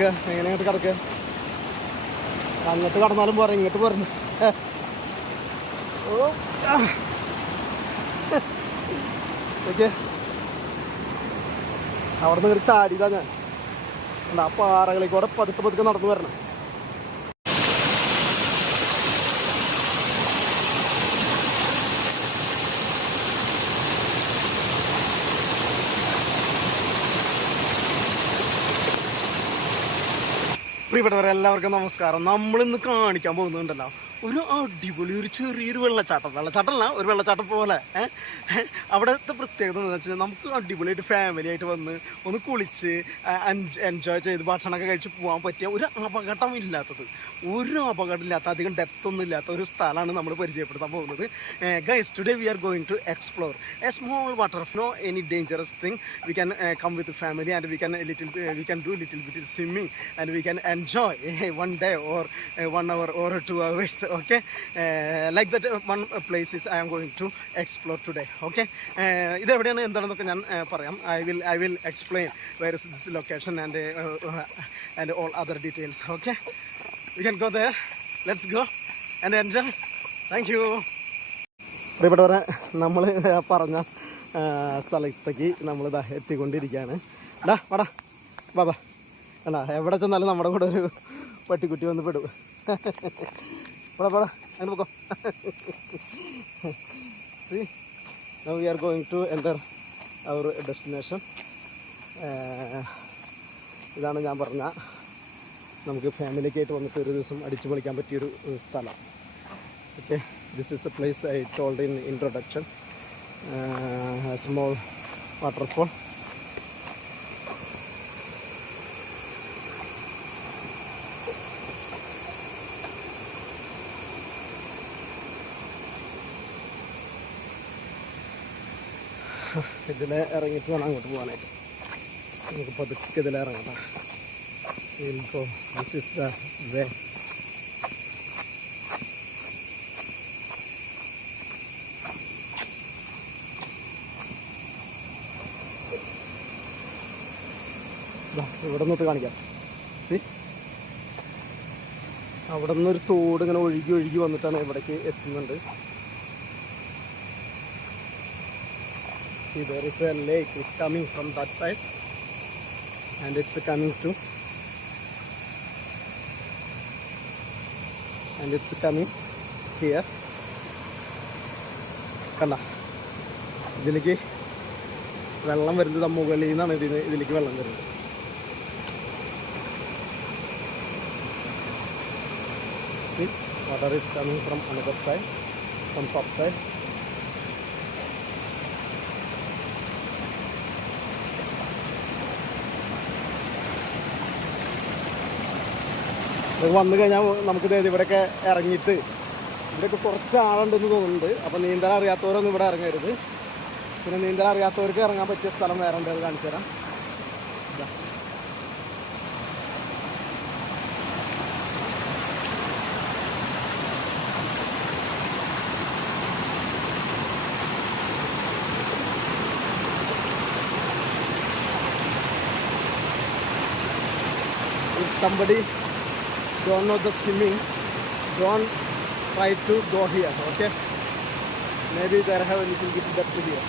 കടക്കുക എങ്ങനെ ഇങ്ങോട്ട് കിടക്കുക അങ്ങോട്ട് കടന്നാലും പോരാ ഇങ്ങോട്ട് പോരുന്നു. ഓക്കെ. അവിടെ നിന്ന് ചാടിയതാ ഞാൻ. എന്നാ പാറകളിൽ കൂടെ പതുക്കെ പതുക്കെ നടന്നു വരണം. പ്രിയപ്പെട്ടവരെ എല്ലാവർക്കും നമസ്കാരം. നമ്മൾ ഇന്ന് കാണിക്കാൻ പോകുന്നുണ്ടല്ലോ ഒരു അടിപൊളി ഒരു ചെറിയൊരു വെള്ളച്ചാട്ടം. വെള്ളച്ചാട്ടമല്ല ഒരു വെള്ളച്ചാട്ടം പോലെ? അവിടുത്തെ പ്രത്യേകത എന്ന് വെച്ചാൽ നമുക്ക് അടിപൊളിയായിട്ട് ഫാമിലി ആയിട്ട് വന്ന് ഒന്ന് കുളിച്ച് എൻജോയ് ചെയ്ത് ഭക്ഷണമൊക്കെ കഴിച്ച് പോകാൻ പറ്റിയ ഒരു അപകടം ഇല്ലാത്തത് ഒരു അപകടം ഇല്ലാത്ത അധികം ഡെപ്ത് ഒന്നും ഇല്ലാത്ത ഒരു സ്ഥലമാണ് നമ്മൾ പരിചയപ്പെടുത്താൻ പോകുന്നത്. Guys today we are going to explore a small water no any dangerous thing we can come with family and we can little we can do little bit swimming and we can enjoy one day or one hour or two hours okay like that one place is I am going to explore today okay ഇത് എവിടെയാണ് എന്താണെന്നൊക്കെ ഞാൻ uh, പറയാം. I will I will explain where is this location and and all other details okay you can go the let's go and enjoy thank you പ്രിയപ്പെട്ടവരെ നമ്മൾ പറഞ്ഞ സ്ഥലത്തേക്ക് നമ്മൾ ഇതാ എത്തിക്കൊണ്ടിരിക്കുകയാണ്. ഡാ വാടാ ബാബാ അല്ല എവിടെ ചെന്നാലും നമ്മുടെ കൂടെ ഒരു പട്ടിക്കുട്ടി വന്ന് പെടും. പോടാ പട അങ്ങനെ പോക്കോ see now we are going to enter our destination ഇതാണ് ഞാൻ പറഞ്ഞ നമുക്ക് ഫാമിലിക്കായിട്ട് വന്നിട്ട് ഒരു ദിവസം അടിച്ചു പൊളിക്കാൻ പറ്റിയൊരു സ്ഥലം. Okay this is the place I told in introduction small waterfall ഇതിൽ ഇറങ്ങിയിട്ട് വേണം അങ്ങോട്ട് പോകാനായിട്ട്. നമുക്ക് പതുക്കെ ഇതിൽ ഇറങ്ങട്ടെ. ഇപ്പോൾ ദിസ് ഇവിടെ നിന്നിട്ട് കാണിക്കാം. സി അവിടെ നിന്നൊരു തോട് ഇങ്ങനെ ഒഴുകി ഒഴുകി വന്നിട്ടാണ് ഇവിടേക്ക് എത്തുന്നുണ്ട്. See, there is a lake is coming from that side and it's coming to and it's coming here കണ്ട ഇതിലേക്ക് വെള്ളം വരുന്നത് മുകളിൽ നിന്നാണ് ഇതിന് ഇതിലേക്ക് വെള്ളം വരുന്നത് See, water is coming from another side, from top side. ഇത് വന്നു കഴിഞ്ഞാൽ നമുക്ക് ദേ ഇവിടെയൊക്കെ ഇറങ്ങിയിട്ട് ഇവിടെയൊക്കെ കുറച്ച് ആളുണ്ടെന്ന് തോന്നുന്നുണ്ട്. അപ്പോൾ നീന്തൽ അറിയാത്തവരൊന്നും ഇവിടെ ഇറങ്ങരുത്. പിന്നെ നീന്തൽ അറിയാത്തവർക്ക് ഇറങ്ങാൻ പറ്റിയ സ്ഥലം വേറെ ഉണ്ട് അത് കാണിച്ചു തരാം. somebody don't know the swimming, don't try to go here, okay? Maybe there have a little bit depth here.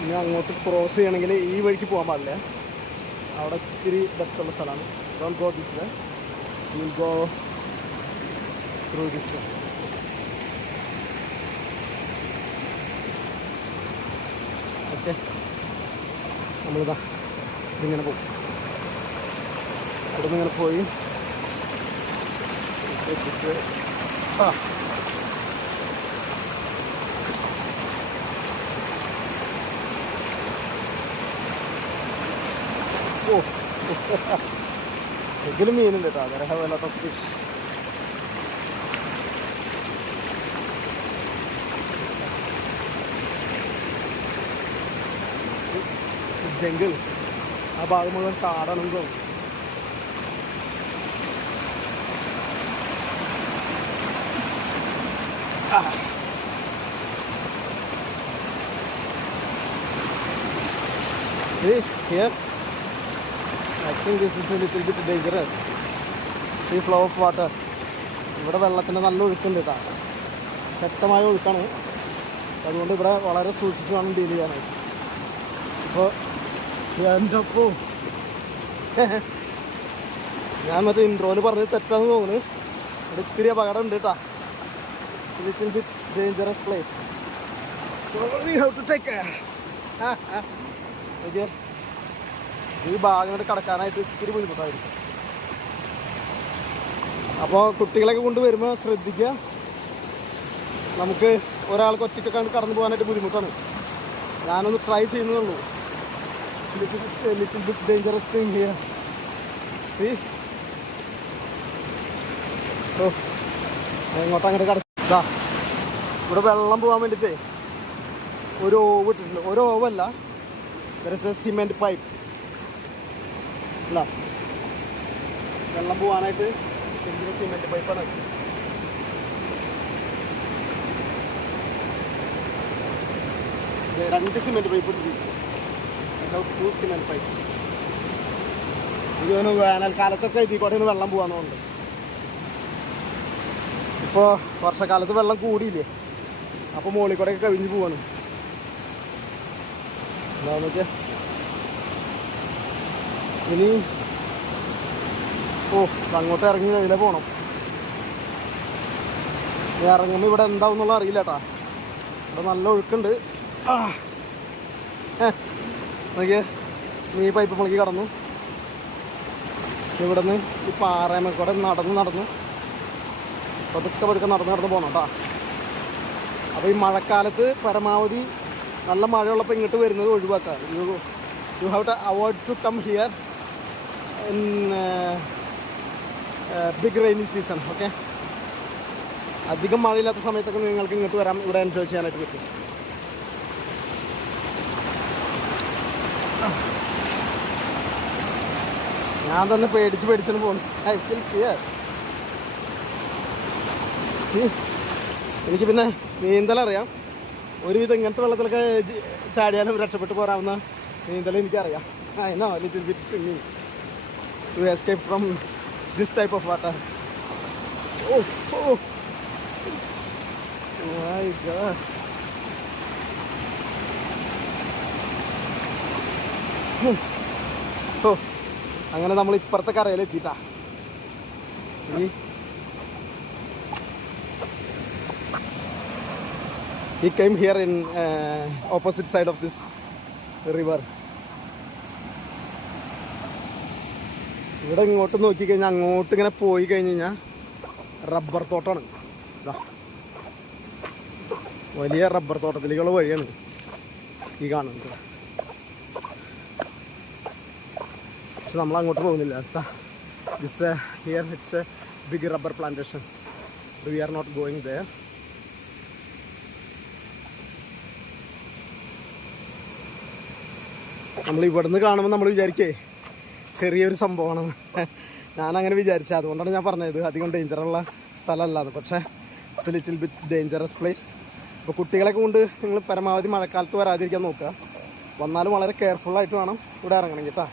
ഇനി അങ്ങോട്ട് ക്രോസ് ചെയ്യണമെങ്കിൽ ഈ വഴിക്ക് പോകാൻ പാടില്ല അവിടെ ഇത്തിരി ഡെപ്തുള്ള സ്ഥലമാണ് don't go this way will go through this way okay നമ്മളിതാ ഇതിങ്ങനെ പോകും. ഇവിടെ ഇങ്ങനെ പോയി. This way. ആ. ഓ. എങ്കിലും മീനുണ്ട് കേട്ടോ ഫിഷ് ജംഗിൾ. ആ ഭാഗം മുഴുവൻ കാടാണെന്ന് തോന്നുന്നു. here, Think this is a little bit dangerous. Sea flow of water. ഇവിടെ വെള്ളത്തിന്റെ നല്ല ഒഴുക്കുണ്ട് കേട്ടോ. ശക്തമായ ഒഴുക്കാണ്. അതുകൊണ്ട് ഇവിടെ വളരെ സൂക്ഷിച്ച് വേണം ഡീൽ ചെയ്യാനായിട്ട്. അപ്പോൾ എന്റെ അപ്പോ ഞാൻ മറ്റേ ഇൻട്രോയിൽ പറഞ്ഞത് തെറ്റാന്ന് തോന്നുന്നു. ഇവിടെ ഇത്തിരി അപകടം ഉണ്ട് കേട്ടോ. Little bits dangerous place so how to take care ഈ ഭാഗം കൊണ്ട് കടക്കാനായിട്ട് ഇത്തിരി ബുദ്ധിമുട്ടായിരിക്കും. അപ്പോൾ കുട്ടികളൊക്കെ കൊണ്ട് വരുമ്പോൾ ശ്രദ്ധിക്കുക. നമുക്ക് ഒരാൾക്ക് ഒറ്റയ്ക്ക് കണ്ട് കടന്നു പോകാനായിട്ട് ബുദ്ധിമുട്ടാണ്. ഞാനൊന്ന് ട്രൈ ചെയ്യുന്നതുള്ളൂ dangerous thing here see oh എങ്ങോട്ട് അങ്ങോട്ട് കട ഇവിടെ വെള്ളം പോകാൻ വേണ്ടിയിട്ടേ ഒരു ഓവ് ഇട്ടിട്ടുണ്ട്. ഒരു ഓവല്ല. സിമെന്റ് പൈപ്പ് അല്ല വെള്ളം പോകാനായിട്ട് ശരിക്കും സിമെന്റ് പൈപ്പാണ് രണ്ട് cement pipe two cement pipe ഇത് തോന്നുന്നു വേനൽക്കാലത്തൊക്കെ ഇതിൽ കൂടെ വെള്ളം പോകാന്നുണ്ട് ഇപ്പോൾ വർഷക്കാലത്ത് വെള്ളം കൂടിയില്ലേ? അപ്പോൾ മുകളിൽ കൂടെ കവിഞ്ഞ് പോവാണ്. എന്താ നോക്കിയാ. ഇനി ഓ അങ്ങോട്ട് ഇറങ്ങി അതിലെ പോണം. ഇനി ഇറങ്ങുമ്പോൾ ഇവിടെ എന്താവുന്നുള്ള അറിയില്ല കേട്ടാ ഇവിടെ നല്ല ഒഴുക്കുണ്ട്. നോക്കിയേ നീ പൈപ്പ് മുളക്കി കടന്നു. ഇവിടെ നിന്ന് ഈ പാറയമ കൂടെ നടന്ന് നടന്ന് പതുക്കെ പതുക്കെ നടന്ന് നടന്ന് പോകണം കേട്ടോ അപ്പോൾ ഈ മഴക്കാലത്ത് പരമാവധി നല്ല മഴയുള്ളപ്പോൾ ഇങ്ങോട്ട് വരുന്നത് ഒഴിവാക്കുക you you have to avoid to come here in big rainy season okay അധികം മഴയില്ലാത്ത സമയത്തൊക്കെ നിങ്ങൾക്ക് ഇങ്ങോട്ട് വരാം. ഇവിടെ എൻജോയ് ചെയ്യാനായിട്ട് പറ്റും. ഞാൻ തന്നെ പേടിച്ച് പേടിച്ചാണ് പോകുന്നു ഐ ഫീൽ ഫിയർ എനിക്ക് പിന്നെ നീന്തലറിയാം ഒരുവിധം ഇങ്ങനത്തെ വെള്ളത്തിലൊക്കെ ചാടിയാലും രക്ഷപ്പെട്ട് പോരാവുന്ന നീന്തൽ എനിക്കറിയാം. ആ no little bit swimming to escape from this type of water oh oh my God oh അങ്ങനെ നമ്മൾ ഇപ്പുറത്തെ കരയിലെത്തിട്ടാ ഇനി he came here in uh, opposite side of this river. ഇവിടെ ഇങ്ങോട്ട് നോക്കിക്കഴിഞ്ഞാൽ അങ്ങോട്ട് ഇങ്ങനെ പോയി കഴിഞ്ഞ് കഴിഞ്ഞാൽ റബ്ബർ തോട്ടമാണ് വലിയ റബ്ബർ തോട്ടത്തിലേക്കുള്ള വഴിയാണ് ഈ കാണുന്നത്. പക്ഷെ നമ്മൾ അങ്ങോട്ട് പോകുന്നില്ല. It's a here it's a big rubber plantation we are not going there നമ്മൾ ഇവിടുന്ന് കാണുമ്പോൾ നമ്മൾ വിചാരിക്കേ ചെറിയൊരു സംഭവമാണ്. ഞാനങ്ങനെ വിചാരിച്ചത് അതുകൊണ്ടാണ് ഞാൻ പറഞ്ഞത്. അധികം ഡേഞ്ചറുള്ള സ്ഥലമല്ലാന്ന് പക്ഷേ it's little bit dangerous place അപ്പോൾ കുട്ടികളെ കൊണ്ട് നിങ്ങൾ പരമാവധി മഴക്കാലത്ത് വരാതിരിക്കാൻ നോക്കുക. വന്നാലും വളരെ കെയർഫുള്ളായിട്ട് വേണം ഇവിടെ ഇറങ്ങണം കേട്ടോ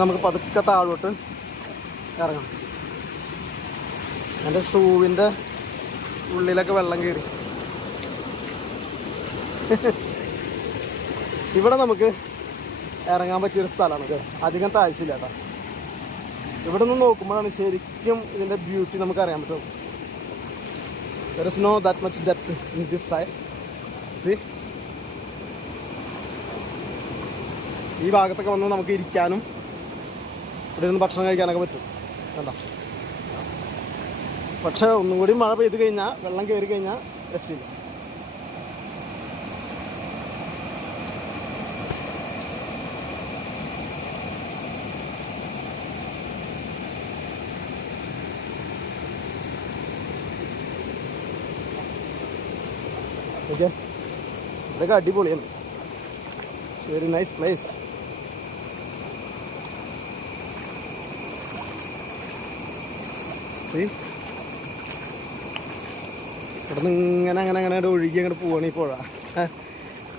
നമുക്ക് പതുക്കെ താഴോട്ട് ഇറങ്ങണം എന്റെ ഷൂവിന്റെ ഉള്ളിലൊക്കെ വെള്ളം കയറി ഇവിടെ നമുക്ക് ഇറങ്ങാൻ പറ്റിയൊരു സ്ഥലമാണ് കേട്ടോ അധികം താഴ്ചയില്ല കേട്ടോ. ഇവിടെ നിന്ന് നോക്കുമ്പോഴാണ് ശരിക്കും ഇതിന്റെ ബ്യൂട്ടി നമുക്ക് അറിയാൻ പറ്റും. There is no that much depth in this side see ഈ ഭാഗത്തൊക്കെ വന്ന് നമുക്ക് ഇരിക്കാനും ഇവിടെ നിന്ന് ഭക്ഷണം കഴിക്കാനൊക്കെ പറ്റും. കണ്ടോ? പക്ഷേ ഒന്നും കൂടി മഴ പെയ്ത് കഴിഞ്ഞാൽ വെള്ളം കയറി കഴിഞ്ഞാൽ രക്ഷയില്ല. ഇതൊക്കെ അടിപൊളിയാണ്. വെരി നൈസ് പ്ലേസ് സി ഇവിടുന്ന് ഇങ്ങനെ അങ്ങനെ അങ്ങനെ ഒഴുകി അങ്ങോട്ട് പോവാണ് ഈ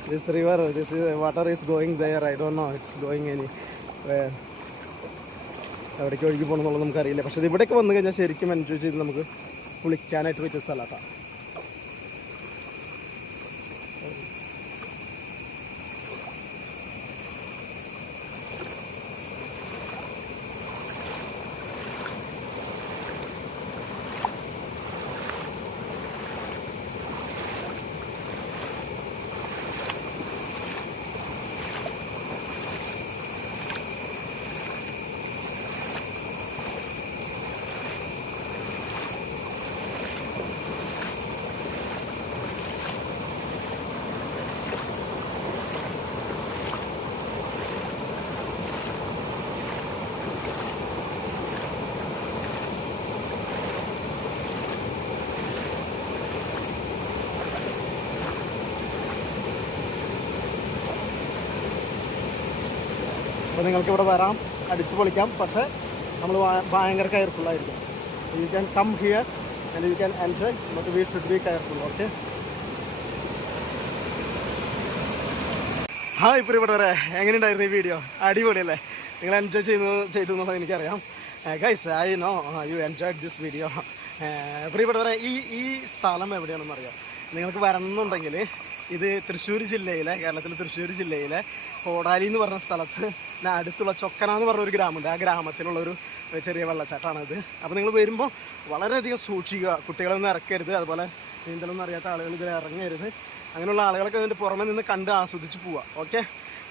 this river this water is going there I don't know it's going any എവിടേക്ക് ഒഴുകി പോകണം എന്നുള്ളത് നമുക്കറിയില്ല. പക്ഷേ ഇവിടേക്ക് വന്നു കഴിഞ്ഞാൽ ശരിക്കും എൻജോയ് ചെയ്ത് നമുക്ക് കുളിക്കാനായിട്ട് പറ്റിയ സ്ഥലത്താണ് നിങ്ങൾക്ക് ഇവിടെ വരാം അടിച്ചു പൊളിക്കാം. പക്ഷേ നമ്മൾ ഭയങ്കര കെയർഫുൾ ആയിരിക്കും you can come here and you can enjoy but we should be careful okay hi വരെ എങ്ങനെയുണ്ടായിരുന്നു ഈ വീഡിയോ അടിപൊളിയല്ലേ? നിങ്ങൾ എൻജോയ് ചെയ്യുന്നു ചെയ്തു എന്നുള്ളത് എനിക്കറിയാം guys I know you enjoyed this video പ്രിയപ്പെട്ടവരെ ഈ ഈ സ്ഥലം എവിടെയാണെന്ന് അറിയാം നിങ്ങൾക്ക് വരണമെന്നുണ്ടെങ്കിൽ ഇത് തൃശ്ശൂർ ജില്ലയിലെ കേരളത്തിലെ തൃശ്ശൂർ ജില്ലയിലെ കോടാലി എന്ന് പറഞ്ഞ സ്ഥലത്ത് അടുത്തുള്ള ചൊക്കന എന്ന് പറഞ്ഞ ഒരു ഗ്രാമമുണ്ട്. ആ ഗ്രാമത്തിലുള്ള ഒരു ചെറിയ വെള്ളച്ചാട്ടമാണത്. അപ്പോൾ നിങ്ങൾ വരുമ്പോൾ വളരെയധികം സൂക്ഷിക്കുക. കുട്ടികളൊന്നും ഇറക്കരുത്. അതുപോലെ നീന്തലൊന്നും അറിയാത്ത ആളുകൾ ഇതിൽ ഇറങ്ങരുത്. അങ്ങനെയുള്ള ആളുകളൊക്കെ ഇതിന്റെ പുറമെ നിന്ന് കണ്ട് ആസ്വദിച്ച് പോവുക ഓക്കെ?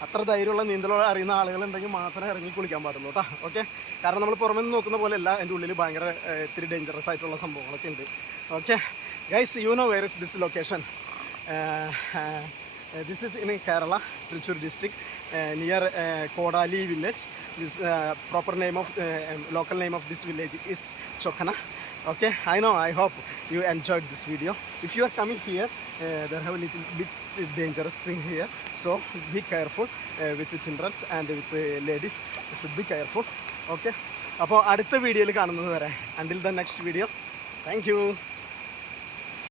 അത്ര ധൈര്യമുള്ള നീന്തൽ അറിയുന്ന ആളുകളുണ്ടെങ്കിൽ മാത്രമേ ഇറങ്ങി കുളിക്കാൻ പാടുള്ളൂ കേട്ടോ ഓക്കെ? കാരണം നമ്മൾ പുറമെ നിന്ന് നോക്കുന്ന പോലെയല്ല എന്റെ ഉള്ളിൽ ഭയങ്കര ഇത്തിരി ഡേഞ്ചറസ് ആയിട്ടുള്ള സംഭവങ്ങളൊക്കെ ഉണ്ട്. Okay? Guys you know where is this location this is in Kerala Thrissur district near Kodali village this proper name of local name of this village is Chokkana okay i know i hope you enjoyed this video if you are coming here uh, there have a little bit dangerous thing here so be careful uh, with the children and with the ladies you should be careful okay അപ്പോൾ അടുത്ത വീഡിയോയിൽ കാണുന്നത് വരെ until the next video thank you